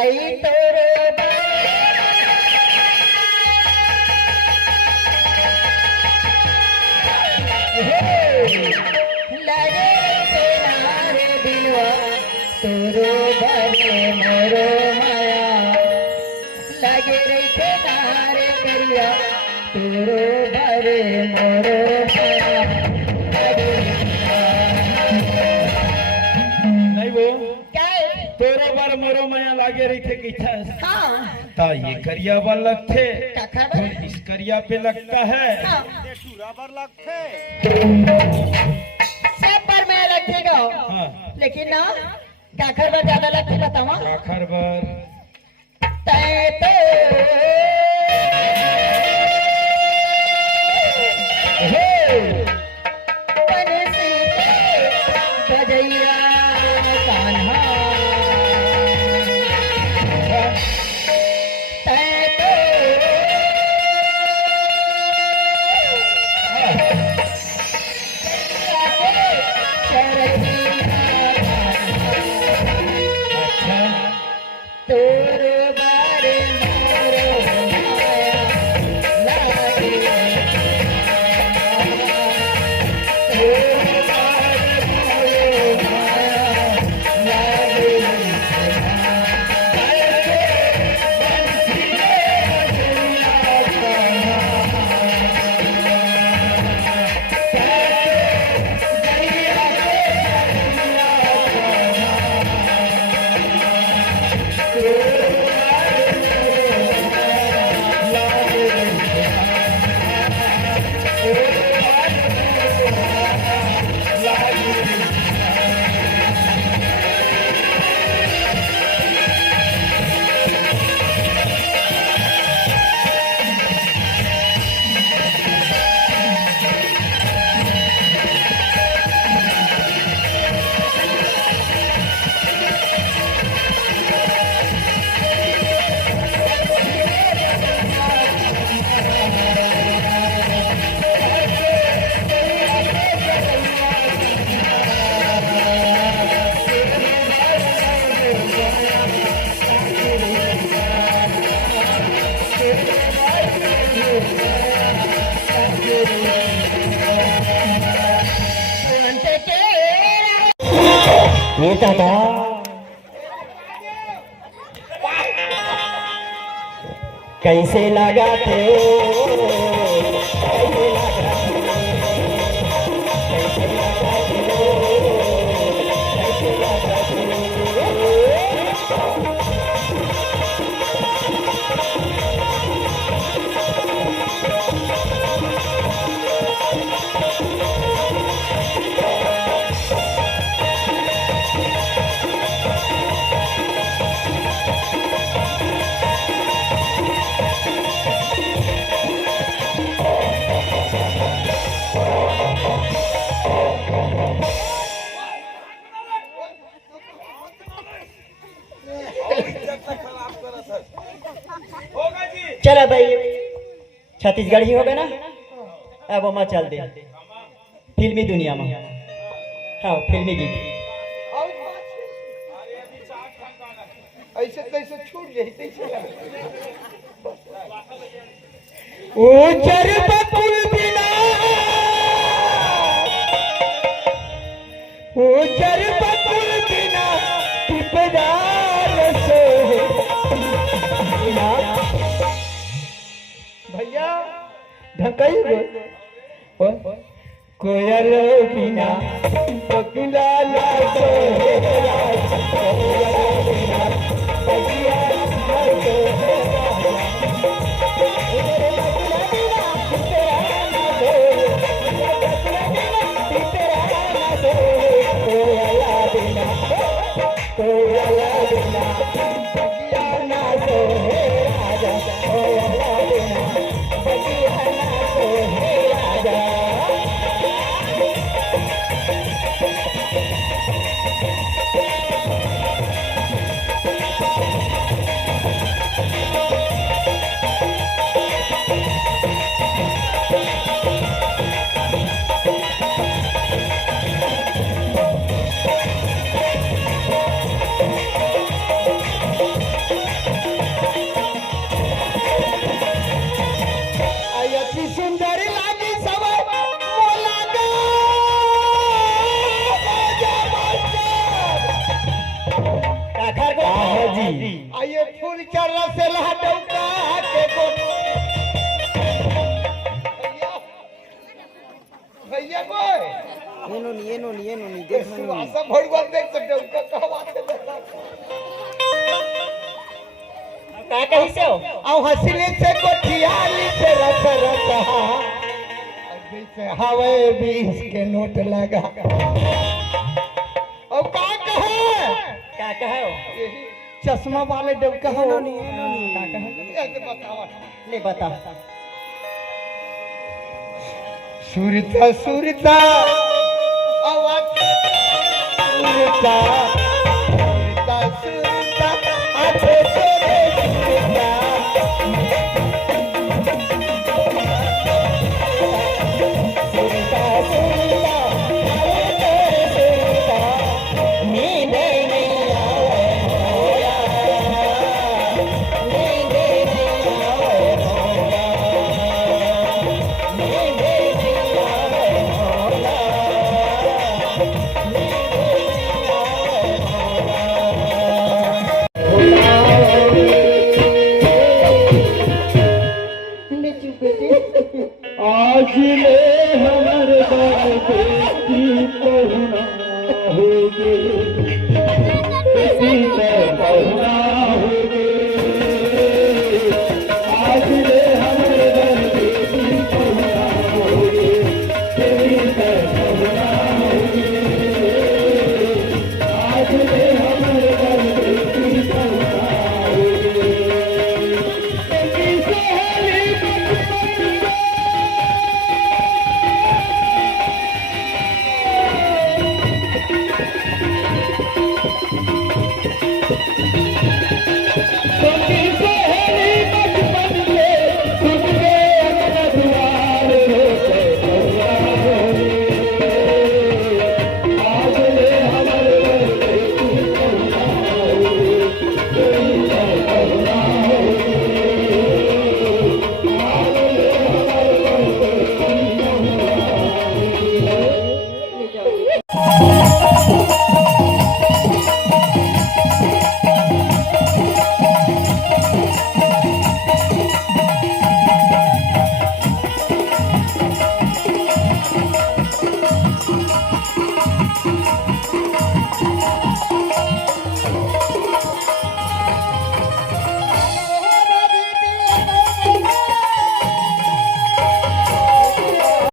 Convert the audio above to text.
आई तोरे लगे तेरे दिलवा तोरो भरे मोरो माया लगे रे तेरे करिया तोरो भरे मोरो माया नहीं वो क्या है? तोरो बार मोरो माया लागे रही थे कि था हाँ ता ये करिया बार लगते क्या खबर? और इस करिया पे लगता है हाँ बराबर लगते सब पर मैं लगेगा हाँ लेकिन ना क्या खबर ज्यादा लगती बतावा आखिर बार तै तो बंसी के बजैया कान्हा तै तो अच्छा तोर बारे मोरो माया लागे तोर बारे मोरो माया लागे ये दादा कैसे लगाते हो चला भाई छत्तीसगढ़ ही होगा ना अब हम चल दे फिल्मी दुनिया में हाँ फिल्मी गीत ऐसे कैसे छूट जाए उजर बकुल बिना उजर बकुल बिना पिपदार से भैया ढकई गो कोयल बिना बकुला ना सोहेरा कोयल बिना बकुला ना सोहेरा जी आइए फूल चढ़ से लहा डौका के भैया कोई ये नो नी देख नो नी सब भड़ुआ देख सकते हो डौका कहवा से देखा का कही से हो औ हसीले से कोठियाली से रस रहा जैसे हवे 20 के नोट लगा और का कहे हो चश्मा वाले डौका हो नो नी का कहे ऐसे बतावा ले बता सुरता आवाज सुरता